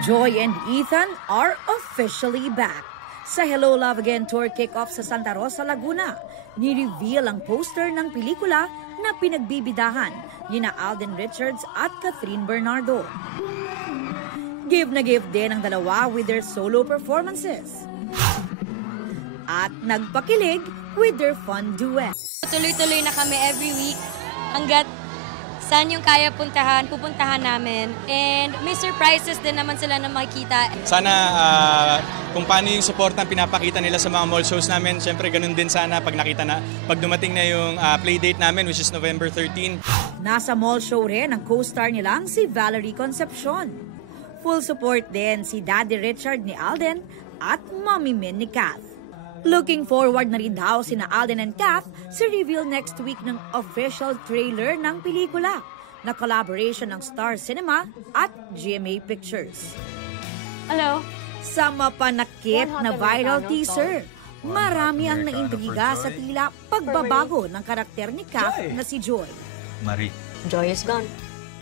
Joy and Ethan are officially back. Sa Hello Love Again tour kick-off sa Santa Rosa, Laguna, ni-reveal ang poster ng pelikula na pinagbibidahan nina Alden Richards at Catherine Bernardo. Give na give din ang dalawa with their solo performances. At nagpakilig with their fun duet. Tuloy-tuloy na kami every week hanggat saan yung kaya puntahan, pupuntahan namin. And may surprises din naman sila na makikita. Sana kung paano yung support na pinapakita nila sa mga mall shows namin, syempre ganun din sana pag dumating na yung playdate namin, which is November 13. Nasa mall show rin ang co-star nilang si Valerie Concepcion. Full support din si Daddy Richard ni Alden at Mommy Min ni Kath. Looking forward na rin daw sina Alden and Kath sa reveal next week ng official trailer ng pelikula na collaboration ng Star Cinema at GMA Pictures. Hello? Sa mapanakit na viral teaser, marami ang naintriga sa tila pagbabago ng karakter ni Kath na si Joy. Marie. Joy is gone.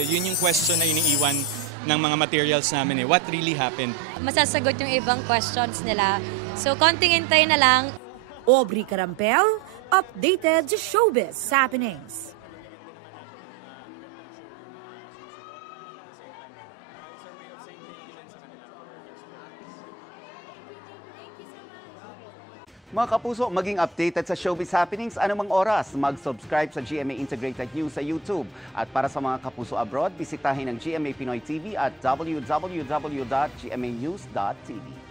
Yun yung question na iniiwan ng mga materials namin What really happened? Masasagot yung ibang questions nila. So, konting hintay na lang. Aubrey Carampel, updated sa showbiz happenings. Mga kapuso, maging updated sa showbiz happenings anumang oras. Mag-subscribe sa GMA Integrated News sa YouTube. At para sa mga kapuso abroad, bisitahin ang GMA Pinoy TV at www.gmanews.tv.